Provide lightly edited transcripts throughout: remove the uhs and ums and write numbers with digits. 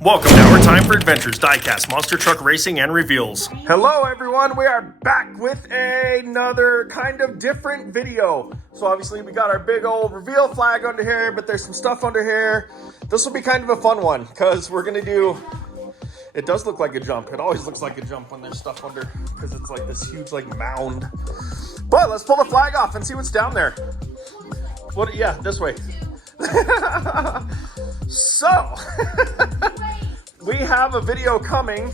Welcome to our Time for Adventures, Diecast, Monster Truck Racing and Reveals. Hello everyone, we are back with another kind of different video. So obviously we got our big old reveal flag under here, but there's some stuff under here. This will be kind of a fun one because we're gonna do, it does look like a jump. It always looks like a jump when there's stuff under because it's like this huge like mound. But let's pull the flag off and see what's down there. What? Yeah, this way. So, we have a video coming,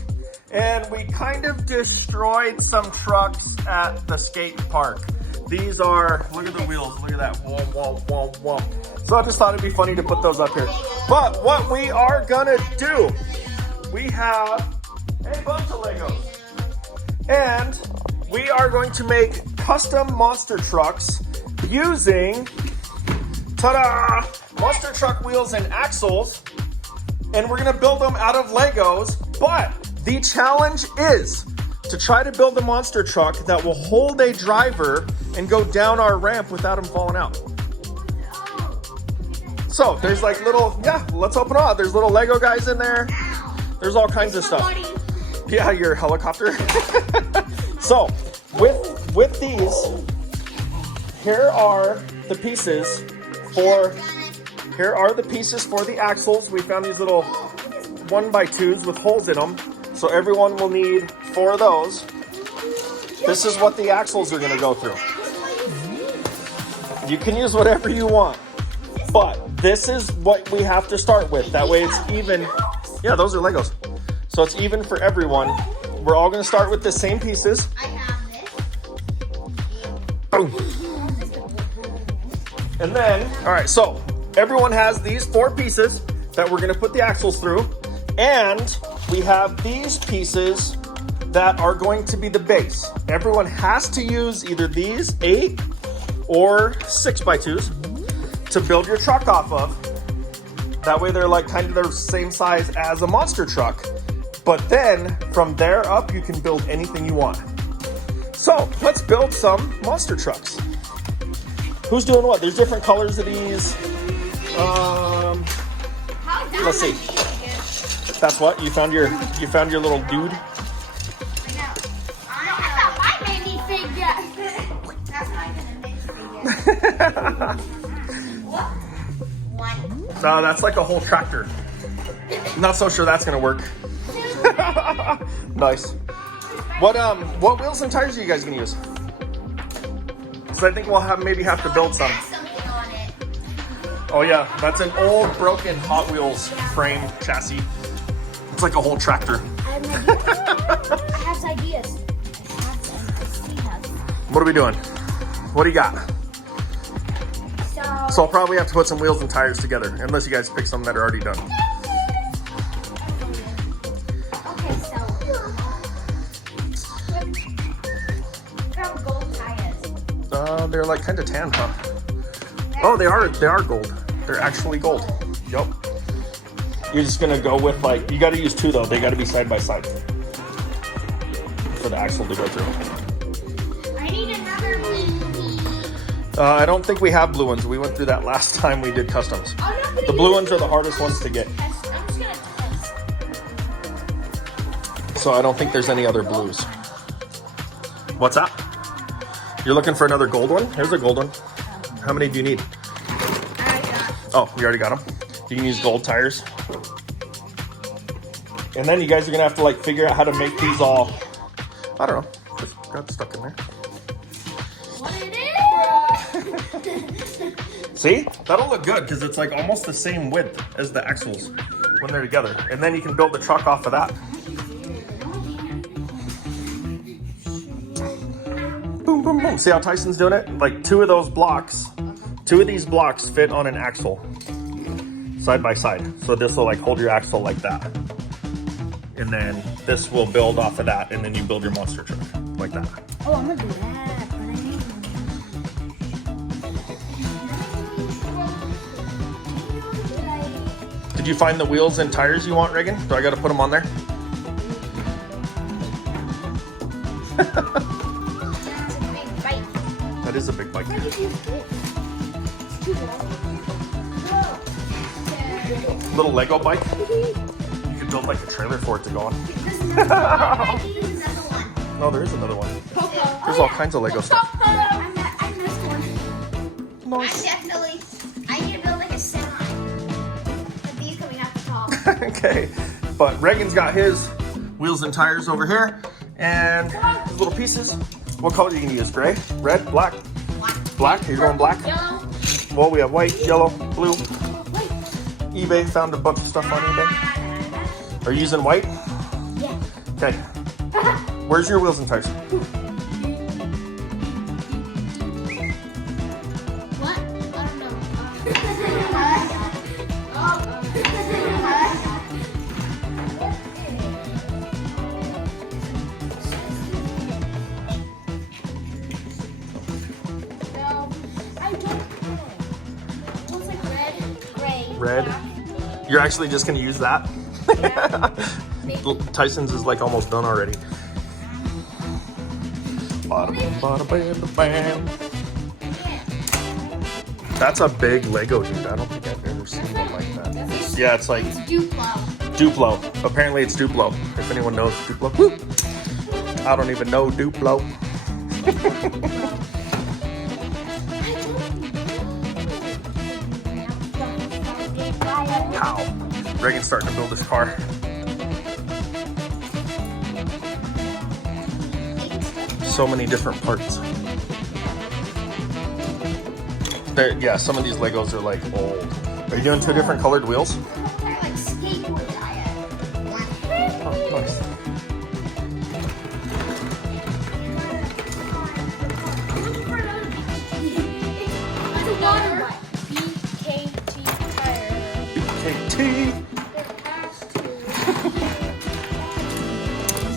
and we kind of destroyed some trucks at the skate park. These are, look at the wheels, look at that, womp, womp, womp, womp. So I just thought it'd be funny to put those up here. But what we are gonna do, we have a bunch of Legos. And we are going to make custom monster trucks using, ta-da, monster truck wheels and axles. And we're gonna build them out of Legos, but the challenge is to try to build a monster truck that will hold a driver and go down our ramp without him falling out. So there's like little, yeah, let's open up. There's little Lego guys in there. There's all kinds of stuff. Yeah, your helicopter. So with these, here are the pieces for the axles. We found these little 1x2s with holes in them. So everyone will need 4 of those. This is what the axles are gonna go through. You can use whatever you want, but this is what we have to start with. That way it's even. Yeah, those are Legos. So it's even for everyone. We're all gonna start with the same pieces. I have this. Boom. And then, all right, so everyone has these 4 pieces that we're gonna put the axles through. And we have these pieces that are going to be the base. Everyone has to use either these 8 or 6x2s to build your truck off of. That way they're like kind of the same size as a monster truck. But then from there up, you can build anything you want. So let's build some monster trucks. Who's doing what? There's different colors of these. Let's see. That's what you found your little dude. That's like a whole tractor. Not so sure that's gonna work. Nice. What wheels and tires are you guys gonna use? So I think we'll maybe have to build some. Oh yeah, that's an old broken Hot Wheels frame chassis. It's like a whole tractor. I have ideas. What are we doing? What do you got? So I'll probably have to put some wheels and tires together, unless you guys pick some that are already done. Okay, from gold tires. They're like kind of tan, huh? Oh, they are gold. They're actually gold. Yep. You're just gonna go with like, you gotta use 2 though. They gotta be side by side for the axle to go through. I need another blue. I don't think we have blue ones. We went through that last time we did customs. The blue ones are the hardest ones to get. I'm just gonna test. So I don't think there's any other blues. What's that? You're looking for another gold one? Here's a gold one. How many do you need? Oh, you already got them. You can use gold tires. And then you guys are gonna have to like figure out how to make these all, I don't know, just got stuck in there. What it is? See? That'll look good because it's like almost the same width as the axles when they're together. And then you can build the truck off of that. Boom, boom, boom. See how Tyson's doing it? Like 2 of these blocks fit on an axle side by side. So this will like hold your axle like that. And then this will build off of that, and then you build your monster truck like that. Oh, I'm gonna do that, but I need. Did you find the wheels and tires you want, Reagan? Do I gotta put them on there? That's a big bike. That is a big bike. Where did you fit? It's too big. Little Lego bike. You build like a trailer for it to go on. This is another one. No, there is another one. Coco. There's all kinds of Lego stuff. I missed one. Nice. I need to build like a semi. With these coming out the top. Okay, but Reagan's got his wheels and tires over here, and his little pieces. What color are you gonna use? Gray, red, black? Black. You're going black. Yellow. Well, we have white, yellow, blue. Wait. eBay found a bunch of stuff on eBay. Are you using white? Yeah. Okay. Where's your wheels and tires? What? I don't know. No, I don't know. Looks like red, gray, Red. black. You're actually just gonna use that? Maybe. Tyson's is like almost done already. Bada boom, bada bam, ba bam. That's a big Lego, dude. I don't think I've ever seen one like that. Yeah, it's like Duplo. Duplo. Apparently it's Duplo. If anyone knows Duplo. Woo! I don't even know Duplo. How? Reagan's starting to build his car. So many different parts. There, yeah, some of these Legos are like old. Are you doing two different colored wheels? They're like skateboard tire. Oh, nice. It's a water bike. BKT tire. KT. There has to.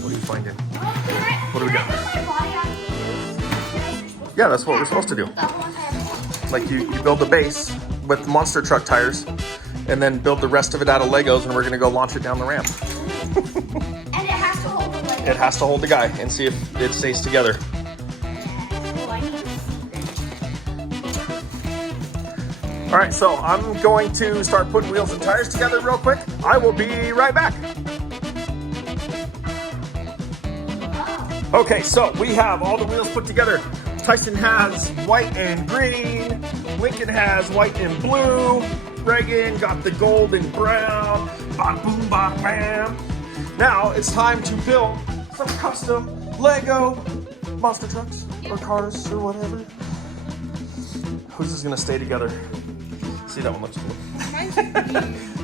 What are you finding? What do we got? got? Yeah, that's what we're supposed to do. Like you build the base with monster truck tires and then build the rest of it out of Legos and we're gonna go launch it down the ramp. And it has to hold the leg. It has to hold the guy and see if it stays together. Oh, I need to see this. All right, so I'm going to start putting wheels and tires together real quick. I will be right back. Okay, so we have all the wheels put together. Tyson has white and green. Lincoln has white and blue. Reagan got the gold and brown. Ba boom, ba bam. Now it's time to build some custom Lego monster trucks or cars or whatever. Who's is gonna stay together? See, that one looks cool.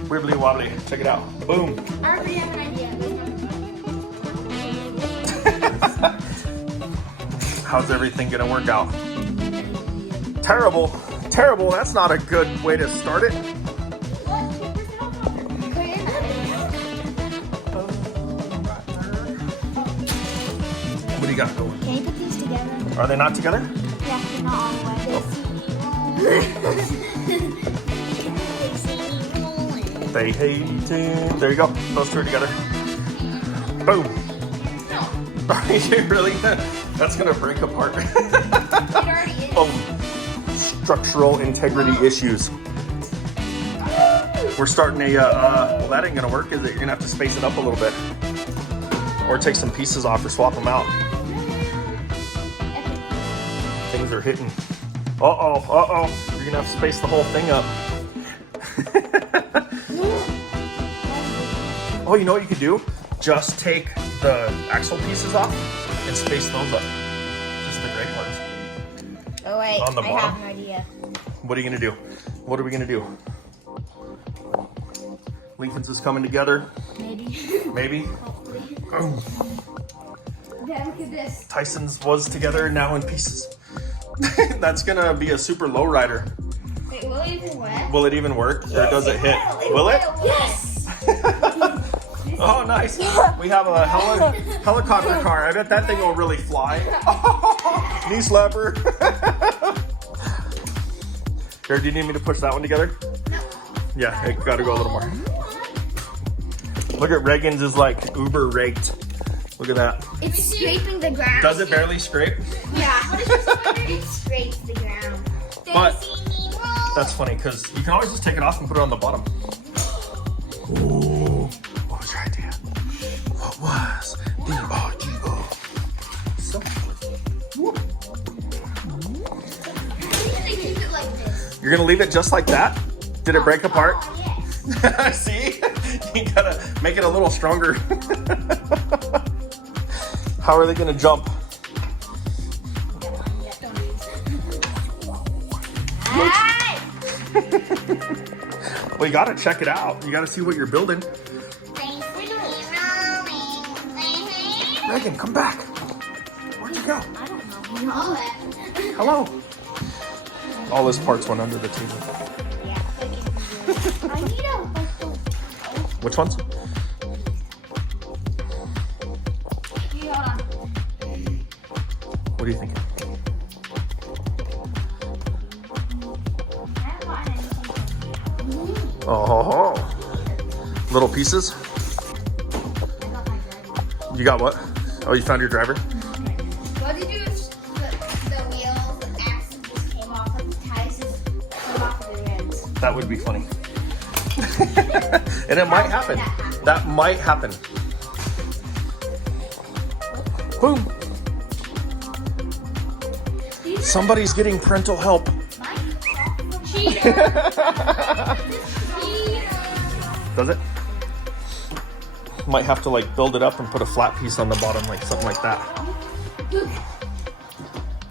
Wibbly wobbly. Check it out. Boom. I already have an idea. How's everything gonna work out? Terrible. Terrible. That's not a good way to start it. What do you got going? Can you put these together? Are they not together? Yeah, they're not all wet. They hate it. There you go. Those two are together. Boom. Are you really? That's gonna break apart. It already is. Oh, structural integrity issues. We're starting a, well, that ain't gonna work, is it? You're gonna have to space it up a little bit. Or take some pieces off or swap them out. Things are hitting. Uh-oh. You're gonna have to space the whole thing up. Oh, you know what you could do? Just take the axle pieces off and space those up. Just the gray parts. Oh wait, On the I bottom. have an idea. What are you gonna do? What are we gonna do? Lincoln's is coming together. Maybe. Maybe. Hopefully. Okay, look at this. Tyson's was together, now in pieces. That's gonna be a super low rider. Wait, will it even work? Will it even work? Or does it hit? Will it? Yes! Oh, nice. We have a helicopter car. I bet that thing will really fly. Knee slapper. Here, do you need me to push that one together? No. Yeah, it gotta go a little more. Look at Reagan's is like uber raked. Look at that. It's scraping the ground. Does it barely scrape? Yeah. It scrapes the ground. But that's funny because you can always just take it off and put it on the bottom. Ooh. Oh, try You're gonna leave it just like that? Did it break apart? Yes. See? You gotta make it a little stronger. How are they gonna jump? Hey! Well, you gotta check it out. You gotta see what you're building. Thanks for the Megan, come back. Where'd you go? I don't know. Hello. All those parts went under the table. I need a. Which ones? Hold on. What are you thinking? Oh, little pieces. You got what? Oh, you found your driver? What did you do? The wheels, the axles just came off, like the tires just came off of the rims. That would be funny. And it might happen. That might happen. Boom. Somebody's getting parental help. Cheater! Does it? Might have to like build it up and put a flat piece on the bottom, like something like that.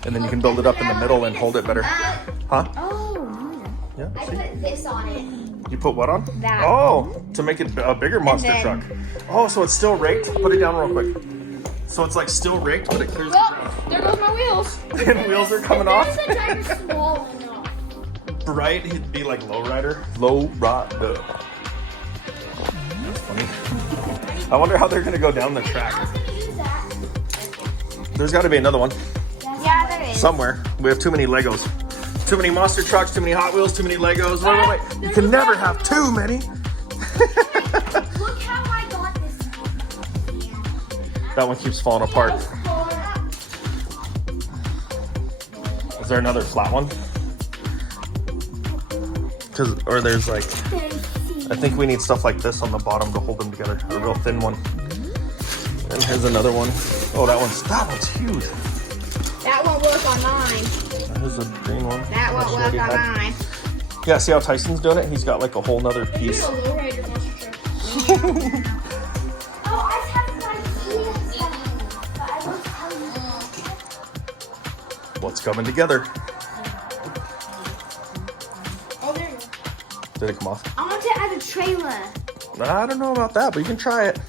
And then you can build it up in the middle and hold it better. Huh? Oh, Yeah. I See? put this on it. You put what on? That. Oh, to make it a bigger monster then- truck. Oh, so it's still raked? Put it down real quick. So it's like still raked, but it clears the ground. There goes my wheels. And wheels are coming off. The driver's small enough. Right? He'd be like lowrider. Lowrider. That's funny. I wonder how they're gonna go down the I track. was gonna use that. There's gotta be another one Yeah, there is. somewhere. We have too many Legos. Too many monster trucks, too many Hot Wheels, too many Legos. Wait. You can never have too many. Look how I got this. That one keeps falling apart. Is there another flat one? Or there's like, I think we need stuff like this on the bottom to hold them together. A real thin one. And here's another one. Oh, that one's huge. That won't work on mine. There's a green one. That won't she work already on had. mine. Yeah, see how Tyson's doing it? He's got like a whole nother piece. Oh, I have an idea. But I won't tell you. What's coming together? Oh, there you go. Did it come off? I want to add a trailer. I don't know about that, but you can try it.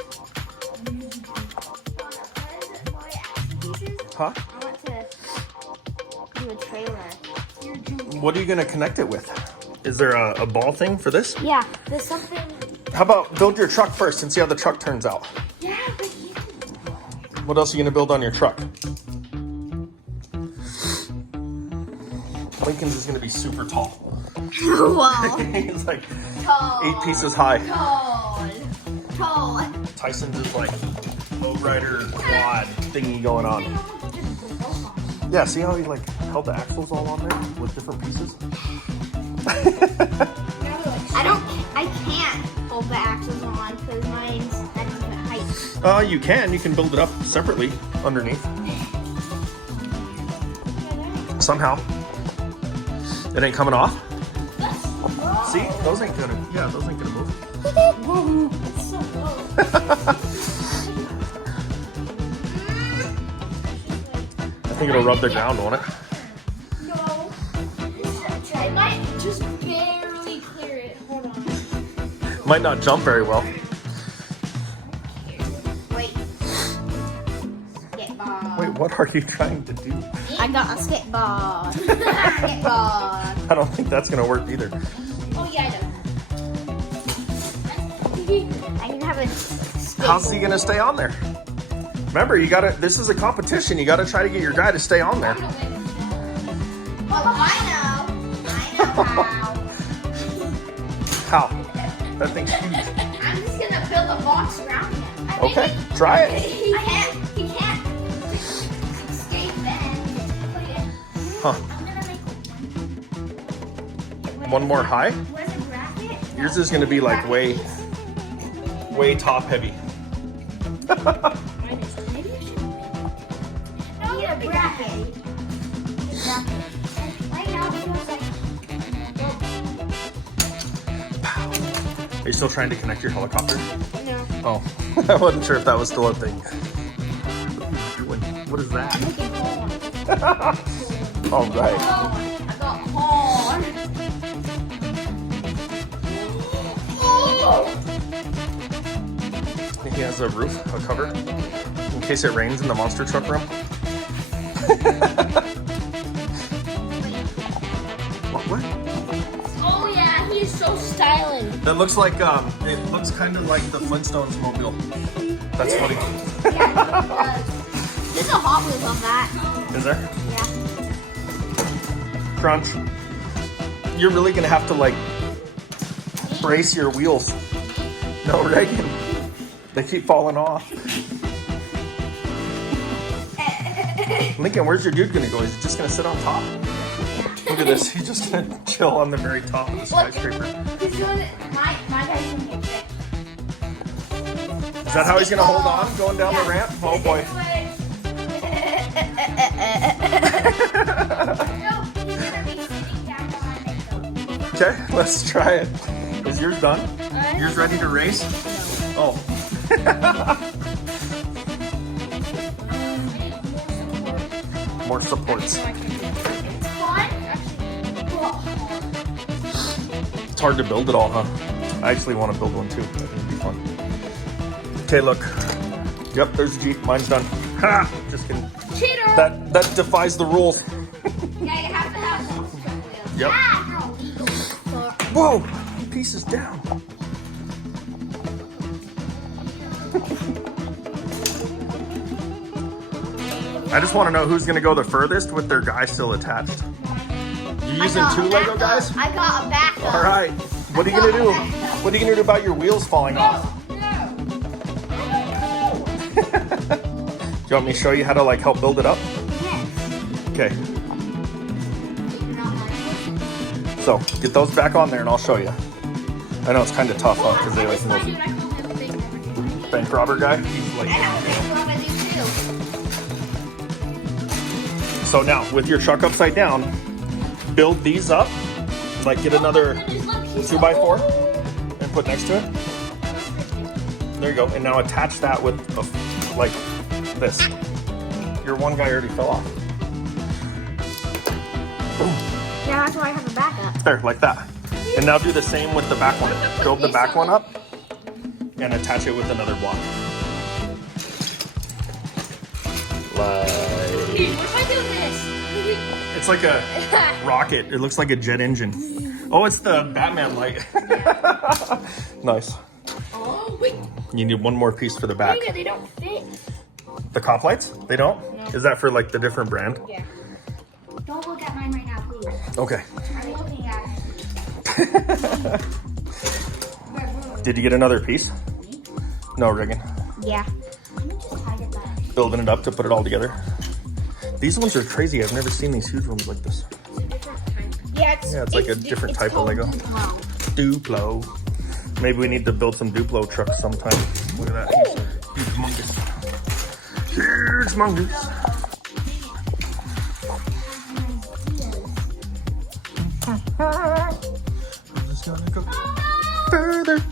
Huh? I want to do a trailer. What are you gonna connect it with? Is there a ball thing for this? Yeah, there's something. How about build your truck first and see how the truck turns out? Yeah, but you. What else are you gonna build on your truck? Lincoln's is gonna be super tall. Wow. He's like Tall. 8 pieces high. Tall. Tyson's is like lowrider quad thingy going on. Yeah, see how he like held the axles all on there with different pieces? I can't hold the axles on because mine's at different heights. You can. You can build it up separately underneath. Somehow. It ain't coming off. See? Those ain't gonna move. It's so low. I think it'll rub the ground, won't it? No. I might just barely clear it. Hold on. Might not jump very well. Wait. Skitball. Wait, what are you trying to do? I got a skitball. Skitball. I don't think that's gonna work either. Oh yeah, I know. I can have a skitball. How's he gonna stay on there? Remember, this is a competition. You gotta try to get your guy to stay on there. Oh, I know how. How? That thing's huge. I'm just gonna build a box around him. Okay, try it. He can't escape then. Huh. I'm gonna make One more high? Where's the bracket? Yours is gonna be like way top heavy. Maybe I should. No, yeah, bracket. Right now it feels like. Are you still trying to connect your helicopter? No. Oh, I wasn't sure if that was still a thing. What is that? I'm making corn. All right. I got corn. Oh! He has a roof, a cover, in case it rains in the monster truck room. What? Oh yeah, he's so styling. That looks like it looks kind of like the Flintstones mobile. That's funny. Yeah, there's a Hot Wheels on that. Is there? Yeah. Crunch. You're really gonna have to like brace your wheels. No, Reagan. They keep falling off. Lincoln, where's your dude gonna go? Is he just gonna sit on top? Look at this. He's just gonna chill on the very top of the skyscraper. He's doing my guy's gonna get sick. Is that how he's gonna hold on going down the ramp? Oh boy. No, he's gonna be sitting down behind me. Okay, let's try it. Is yours done? Yours ready to race? Oh. More supports. It's hard to build it all, huh? I actually want to build one too. I think it'd be fun. Okay, look. Yep, there's the Jeep. Mine's done. Ha! Just kidding. Cheater! That defies the rules. Yeah, you have to have monster wheels. Yep. Ah, no. Whoa! Piece is down. I just want to know who's going to go the furthest with their guy still attached. You using two Lego guys? I got a backup. All right. What are you going to do? What are you going to do about your wheels falling off? Do you want me to show you how to like help build it up? Yes. Okay. So get those back on there and I'll show you. I know it's kind of tough, huh? Because they like move. Bank robber guy. He's like. I have a big one I do too. So now with your truck upside down, build these up. Like get another 2x4 and put next to it. There you go. And now attach that with like this. Your one guy already fell off. Boom. Yeah, that's why I have a backup. There, like that. And now do the same with the back one. Build the back one up and attach it with another block. Like, What if I do this? it's like a rocket. It looks like a jet engine. Oh, it's the Batman light. Nice. Oh, wait. You need one more piece for the back. They don't fit. The cop lights? They don't? No. Is that for like the different brand? Yeah. Don't look at mine right now, please. Okay. I'm looking at it. Did you get another piece? No, Reagan. Yeah. Let me just hide it back. Building it up to put it all together. These ones are crazy. I've never seen these huge ones like this. Yeah, it's like a different type of called Lego. Duplo. Maybe we need to build some Duplo trucks sometime. Look at that. Huge humongous. Huge humongous. I'm just gonna go further.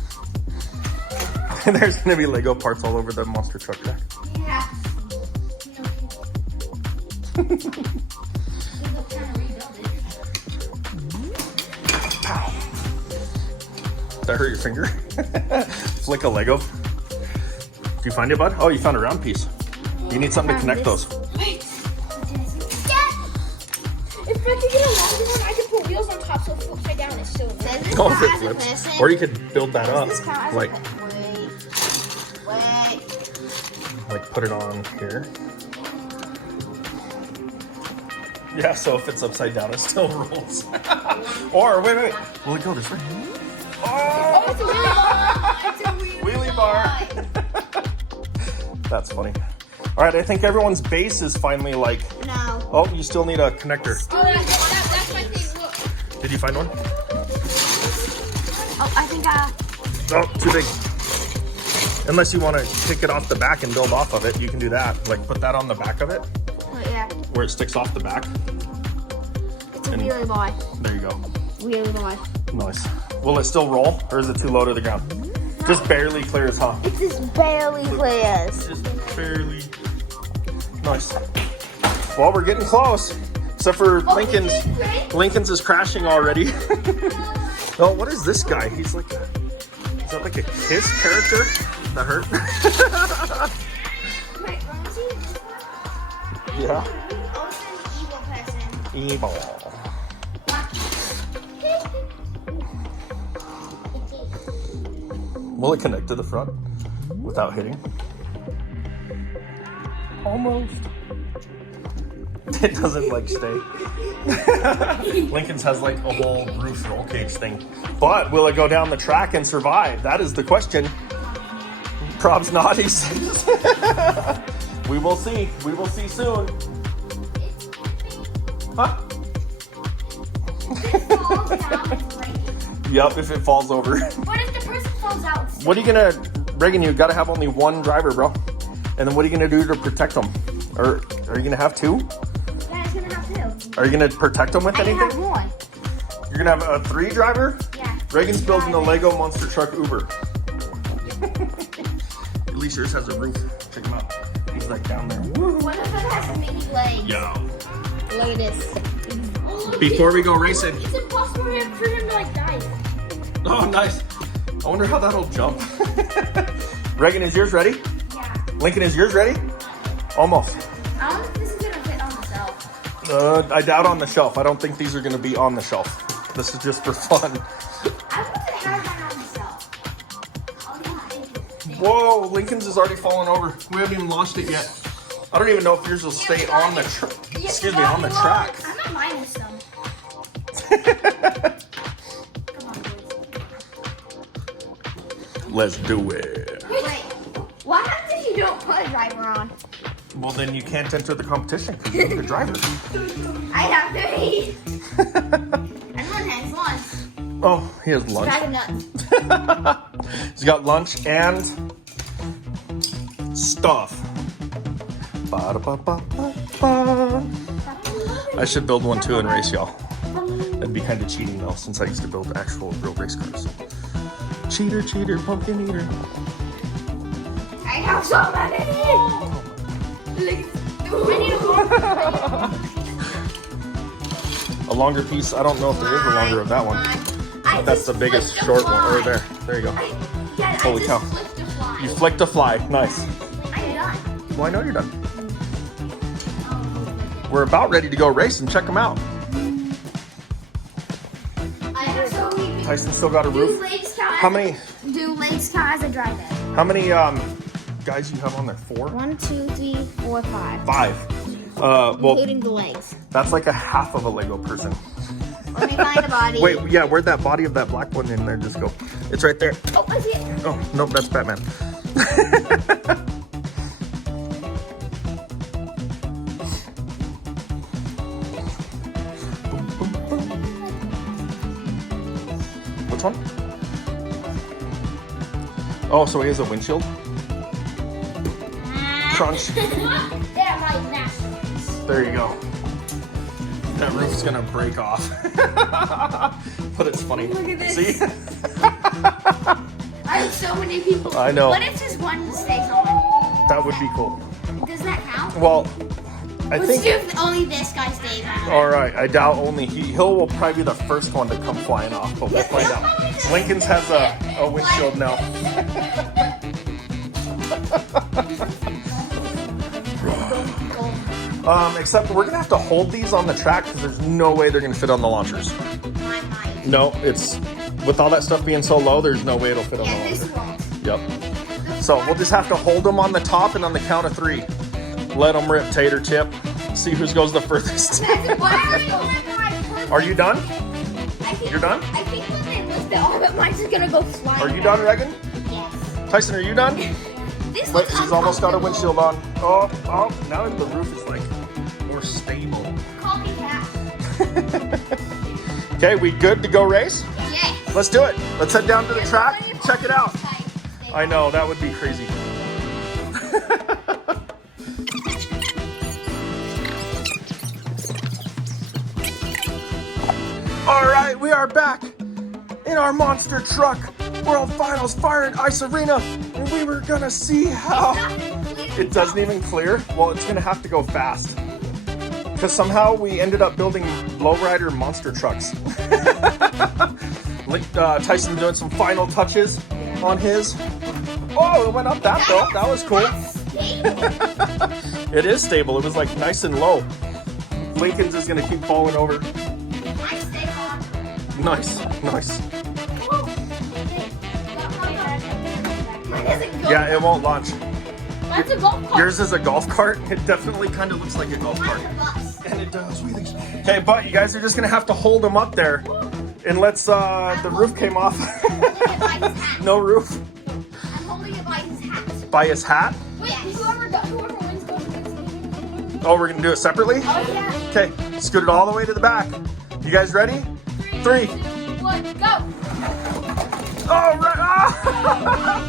There's gonna be Lego parts all over the monster truck track. Yeah. Pow. Did that hurt your finger? Flick a Lego. Did you find it, bud? Oh, you found a round piece. You need something to connect those. Wait. If I could get a longer one, I could put wheels on top so it flips right down. It's so nice. Oh, if it flips. Or you could build that up. Like, Wait. like put it on here. Yeah, so if it's upside down, it still rolls. Or, wait. Will it go this way? Oh, it's a wheelie bar. It's a Wheelie bar. That's funny. All right, I think everyone's base is finally like... No. Oh, you still need a connector. Oh, that's my thing. Look. Did you find one? Oh, I think Oh, too big. Unless you want to pick it off the back and build off of it, you can do that. Like put that on the back of it, yeah. where it sticks off the back. It's a wheelie bar. There you go. Wheelie bar. Nice. Will it still roll, or is it too low to the ground? Just barely clears, huh? It just barely clears. Just barely. Nice. Well, we're getting close. Except for Lincoln's. Lincoln's is crashing already. Oh, what is this guy? He's like a... Is that like a Kiss character? That hurt? Yeah. Evil. Will it connect to the front without hitting? Almost. It doesn't like stay. Lincoln's has like a whole roof roll cage thing. But will it go down the track and survive? That is the question. Probs not, he says. We will see. We will see soon. Huh? Yep, if it falls over. What if the person falls out? What are you gonna, Reagan, you gotta have only one driver, bro. And then what are you gonna do to protect them? Or are you gonna have two? Yeah, it's gonna have two. Are you gonna protect them with I can anything? have one. You're gonna have a 3 driver? Yeah. Reagan's building a Lego monster truck Uber. At least yours has a roof. Check him out. He's like down there. One of them has mini legs. Yo. Look at this. Before we go racing. It's impossible for him to like dive. Oh, nice. I wonder how that'll jump. Reagan, is yours ready? Yeah. Lincoln, is yours ready? Almost. I don't think this is gonna fit on the shelf. I doubt on the shelf. I don't think these are gonna be on the shelf. This is just for fun. I want to have one on the shelf. Oh, Whoa, Lincoln's is already falling over. We haven't even launched it yet. I don't even know if yours will stay on the on the track. I'm not minus some. Come on, boys. Let's do it. Wait, what happens if you don't put a driver on? Well, then you can't enter the competition because you're the driver. I have to eat. Everyone has lunch. Oh, he has lunch. Bag of nuts. He's got lunch and stuff. Ba-da-ba-ba-ba-ba. I should build one too and race y'all. That'd be kind of cheating though, since I used to build actual real race cars. Cheater, cheater, pumpkin eater. I have so many. I need A longer piece. I don't know if there is a longer of that one. That's the biggest short one. Or there. There you go. Holy cow. You flicked a fly. Nice. I'm done. Well, I know you're done. We're about ready to go race and check them out. I have so many. Tyson still got a Do roof. legs count? How many? Do legs count as a driver? How many guys you have on there? 4? 1, 2, 3, 4, 5. 5. Well, Including the legs. that's like a half of a Lego person. Let me find the body. Wait, yeah, where'd that body of that black one in there just go? It's right there. Oh, I see it. Oh, nope, that's Batman. Which one? Oh, so he has a windshield? Crunch. They're my masterpiece. There you go. That roof's gonna break off. But it's funny. Look at this. See? I have so many people. I know. What if just one stays on? That would be cool. Does that count? Well, I Let's think... see if only this guy stays on. Alright, I doubt only Hill will probably be the first one to come flying off, but we'll find out. Lincoln's has a windshield now. Except we're gonna have to hold these on the track because there's no way they're gonna fit on the launchers. No, it's with all that stuff being so low, there's no way it'll fit on the Yeah, this launcher. won't. Yep. So we'll just have to hold them on the top and on the count of 3. Let them rip, Tater Chip. See who goes the furthest. Are you done? You're done? I think when they lift it all, but mine's just gonna go flying. Are you done, Reagan? Yes. Tyson, are you done? This But looks she's almost got a uncomfortable. windshield on. Oh, now the roof is like more stable. Call me Cat. Okay, we good to go race? Yes. Let's do it. Let's head down to the track, check it out. I know, that would be crazy. All right, we are back in our monster truck World Finals Fire and Ice Arena, and we were gonna see how it doesn't even clear. Well, it's gonna have to go fast because somehow we ended up building lowrider monster trucks. Tyson doing some final touches on his. Oh, it went up that though. That was cool. It is stable. It was like nice and low. Lincoln's is gonna keep falling over. Nice, nice. Yeah, it won't launch. That's a golf cart. Yours is a golf cart. It definitely kind of looks like a golf cart. And it does wheelies. Okay, but you guys are just gonna have to hold them up there. And let's, the roof came off. No roof. I'm holding it by his hat. By his hat? Wait, whoever wins goes against. Oh, we're gonna do it separately? Oh, yeah. Okay, scoot it all the way to the back. You guys ready? 3, 2, 1, go. Oh, right. Ah!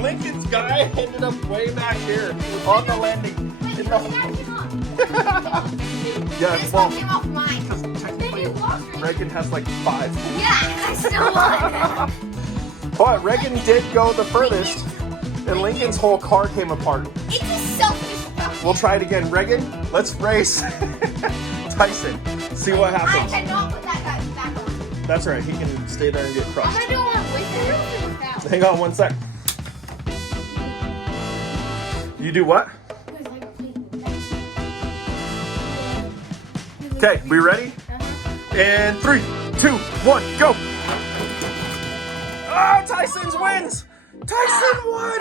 Lincoln's guy ended up way back here on the landing. Wait, In you guys came off. Yeah, This well, one came off mine. because technically Then you lost it. Reagan has like 5. Yeah, I still won. But Reagan did go the furthest, and Lincoln's whole car came apart. It's a self-destruct. We'll try it again. Reagan, let's race Tyson. See what I happens. cannot put that guy back on. That's right. He can stay there and get I'm crushed. gonna do one with the roof and without. Hang on 1 sec. You do what? Okay, we ready? And 3, 2, 1, go! Oh, Tyson's wins! Tyson won!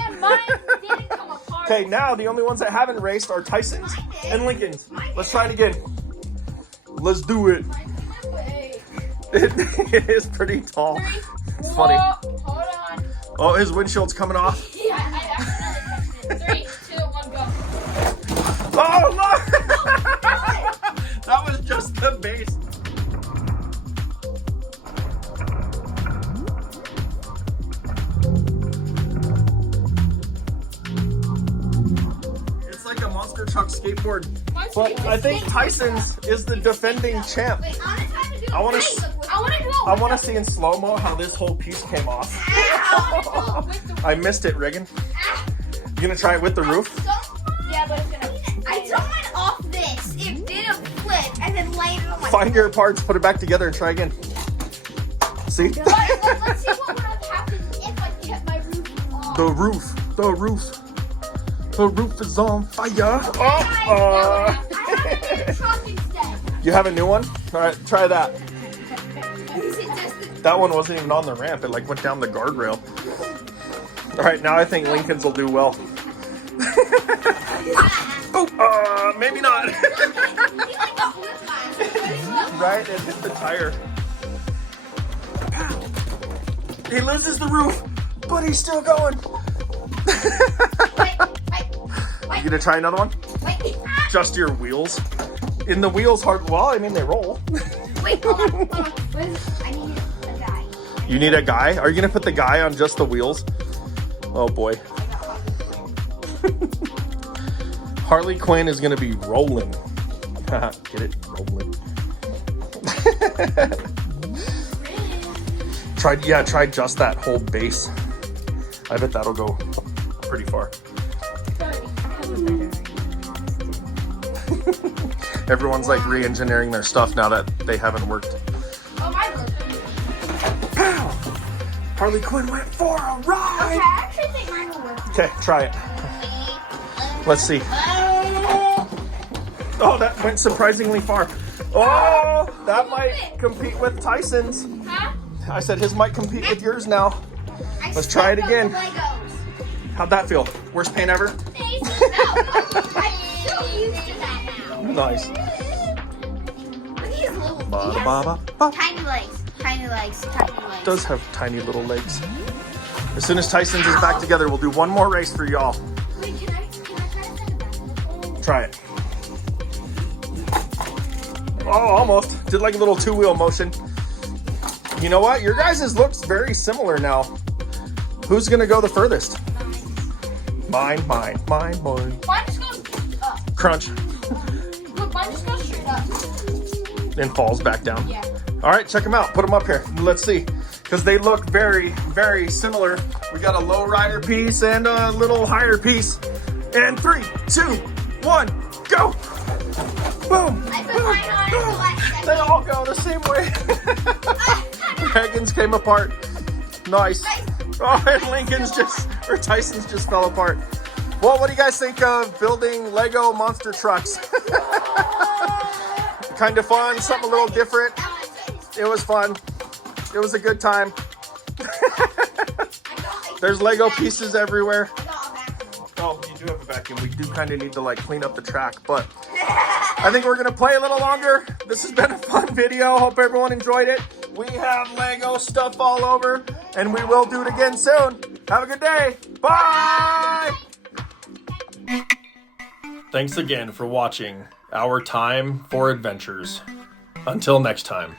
And mine didn't come apart. Okay, now the only ones that haven't raced are Tyson's and Lincoln's. Let's try it again. Let's do it. Wait. It is pretty tall. It's funny. Whoa, hold on. Oh, his windshield's coming off. Yeah, I accidentally touched it. 3, 2, 1, go. Oh, look! That was just the base. It's like a monster truck skateboard. But I think Tyson's is the defending champ. Wait, I'm gonna try to do I wanna it. s- I want to do it. I want to see in slow-mo how this whole piece came off. I missed it, Reagan. You gonna try it with the roof? Yeah, but it's gonna. I took mine off this. It did a flip and then landed on my. Find your parts, put it back together, and try again. See? Let's see what would have happened if I kept my roof on. The roof is on fire. I have a new truck instead. You have a new one? All right, try that. Is it just That one wasn't even on the ramp. It like went down the guardrail. All right, now I think Lincoln's will do well. Oh, maybe not. Right, it hit the tire. Pow. He loses the roof, but he's still going. You gonna try another one? Wait. Just your wheels. In the wheels hard. Well, I mean they roll. Wait, hold on. I need a guy. You need a guy? Are you gonna put the guy on just the wheels? Oh boy. Harley Quinn is gonna be rolling. Get it? Rolling. Try just that whole base. I bet that'll go pretty far. Everyone's like re-engineering their stuff now that they haven't worked. Oh, my God. Pow! Harley Quinn went for a Okay, ride! I actually think mine will work. Okay, try it. Let's see. Oh, that went surprisingly far. Oh, that might compete with Tyson's. Huh? I said his might compete with yours now. I Let's try it stepped again. on the Legos. How'd that feel? Worst paint ever? No, I'm so used to that now. Nice. Look at his little. Ba, He has ba, ba, ba. tiny legs. Tiny legs. Tiny legs. Does have tiny little legs. As soon as Tyson's is back together, we'll do one more race for y'all. Wait, can I try to set it back? Try it. Oh, almost. Did like a little two-wheel motion. You know what? Your guys' looks very similar now. Who's gonna go the furthest? Mine. Mine just goes up. Crunch. Look, mine just goes straight up. And falls back down. Yeah. All right, check them out. Put them up here. Let's see. Because they look very, very similar. We got a low rider piece and a little higher piece. And 3, 2, 1, go! Boom! I put mine on the last second. They all go the same way. Megan's came apart. Nice. Oh, and Lincoln's Tyson's just fell apart. Well, what do you guys think of building Lego monster trucks? Kind of fun, something a little different. It was fun. It was a good time. There's Lego pieces everywhere. Oh, you do have a vacuum. We do kind of need to like clean up the track, but I think we're gonna play a little longer. This has been a fun video. Hope everyone enjoyed it. We have Lego stuff all over, and we will do it again soon. Have a good day. Bye! Thanks again for watching Our Time for Adventures. Until next time.